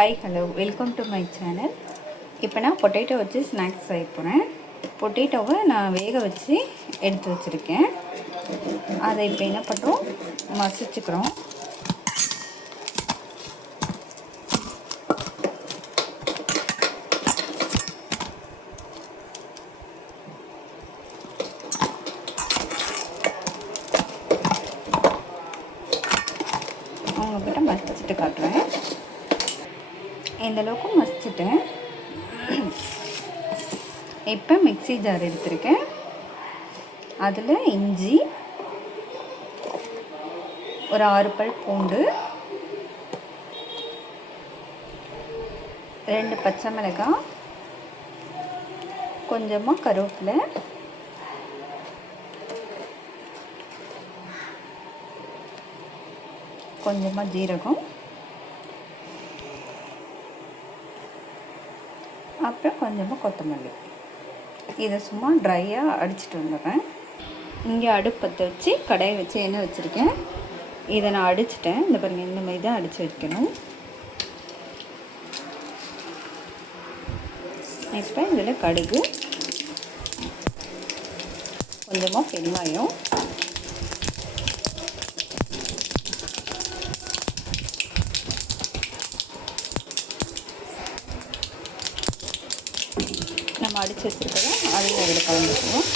Hi hello welcome to my channel. இப்போ நான் potato வச்சு ஸ்நாக்ஸ் செய்ய போகிறேன். பொட்டேட்டோவை நான் வேக வச்சு எடுத்து வச்சுருக்கேன். அதை இப்போ என்ன பண்ணுறோம், மசிச்சுக்கிறோம். அவங்கக்கிட்ட மசிச்சுட்டு காட்டுறேன். இந்தளவுக்கு மசிச்சுட்டேன். இப்போ மிக்ஸி ஜார் எடுத்திருக்கேன். அதில் இஞ்சி, ஒரு 6 பல் பூண்டு, 2 பச்சை மிளகாய், கொஞ்சமாக கருவேப்பிலை, கொஞ்சமாக ஜீரகம், அப்புறம் கொஞ்சமாக கொத்தமல்லி. இதை சும்மா ட்ரையாக அடிச்சுட்டு வந்துடுறேன். இங்கே அடுப்பத்தை வச்சு கடாயை வச்சு எண்ணெய் வச்சுருக்கேன். இதை நான் அடிச்சிட்டேன். இந்த பாருங்கள், இந்த மாதிரி தான் அடித்து வைக்கணும். இப்போ இதில் கடுகு, கொஞ்சமாக பெருங்காயம், நம்ம அடித்து வச்சுருக்கதை அதையும் அதில் கலந்துக்குவோம்.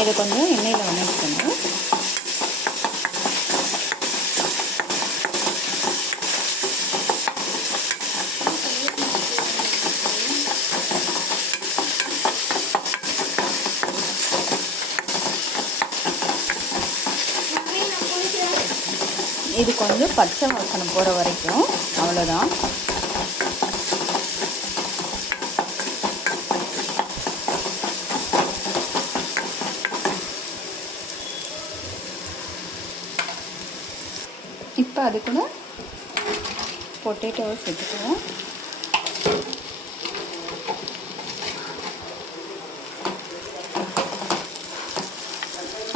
இதை கொஞ்சம் எண்ணெயில் வணக்கணும். இது கொஞ்சம் பச்சை வாசனை போகிற வரைக்கும், அவ்வளோதான். இப்போ அது கூட பொட்டேட்டோவை சேர்த்துக்குவோம்.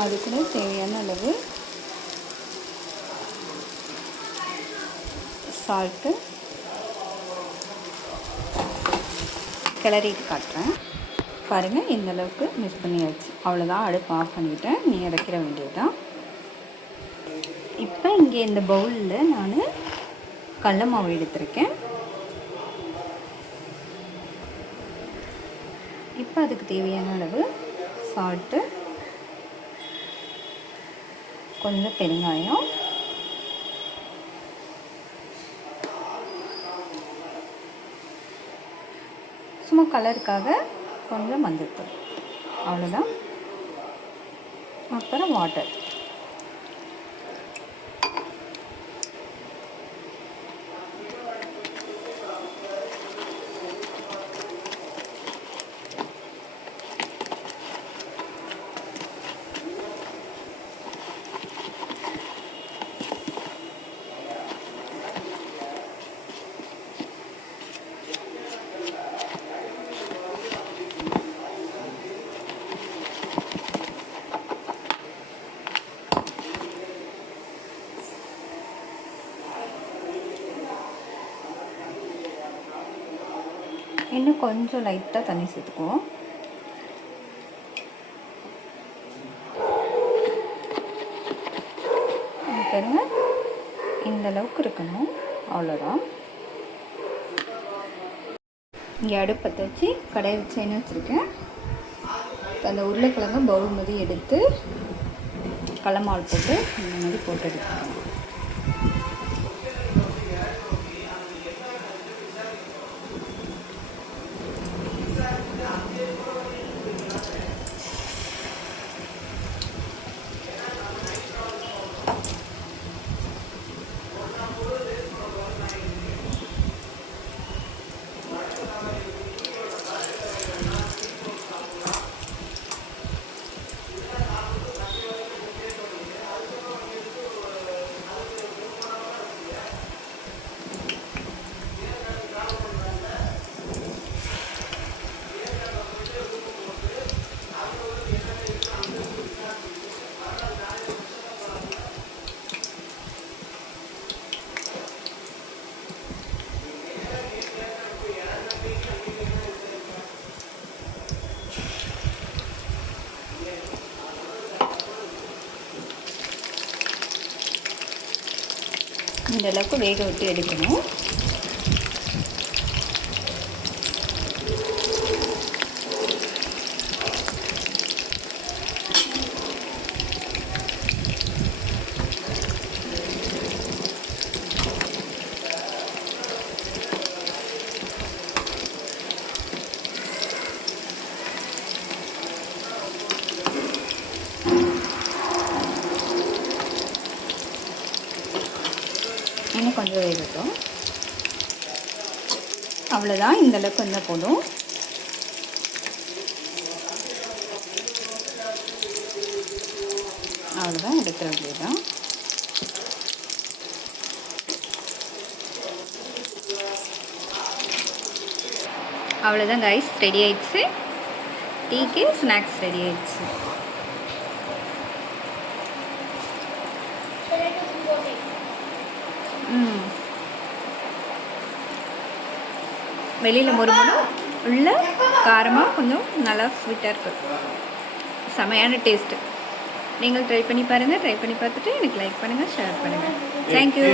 அது கூட தேவையான அளவு சால்ட்டு கிளறிட்டு காட்டுறேன். பாருங்கள், இந்தளவுக்கு மிக்ஸ் பண்ணியாச்சு. அவ்வளோதான், அடுப்பு ஆஃப் பண்ணிவிட்டேன். நீ இறக்கிற வேண்டியதுதான். இப்போ இங்கே இந்த பவுலில் நான் கடல மாவு எடுத்திருக்கேன். இப்போ அதுக்கு தேவையான அளவு சால்ட்டு, கொஞ்சம் பெருங்காயம், சும்மா கலருக்காக கொஞ்சம் மஞ்சள்தூள், அவ்வளோதான். அப்புறம் வாட்டர். இன்னும் கொஞ்சம் லைட்டாக தண்ணி சேர்த்துக்குவோம். பாருங்க, இந்த அளவுக்கு இருக்கணும், அவ்வளோதான். இங்கே அடுப்பத்தை வச்சு கடாயை வச்சு எண்ணெய் வச்சுருக்கேன். அந்த உருளைக்கிழங்கு பவுல் மாதிரி எடுத்து கடல மாவு போட்டு இந்த மாதிரி போட்டு எடுத்துக்கணும். இந்த அளவுக்கு வேக விட்டு எடுக்கணும். இன்னும் கொஞ்சம் வேகட்டும். அவ்வளோதான், இந்த அளவுக்கு இருந்தால் போதும். அவ்வளோதான், எடுக்கிற வேண்டியதான். அவ்வளோதான் கைஸ், ரெடி ஆயிடுச்சு. டீக்கு ஸ்நாக்ஸ் ரெடி ஆயிடுச்சு. வெளியில் முறுமுறும், உள்ள காரமாக கொஞ்சம் நல்லா ஸ்வீட்டாக இருக்கும். செமையான டேஸ்ட்டு. நீங்கள் ட்ரை பண்ணி பாருங்கள். ட்ரை பண்ணி பார்த்துட்டு எனக்கு லைக் பண்ணுங்கள், ஷேர் பண்ணுங்கள். தேங்க்யூ.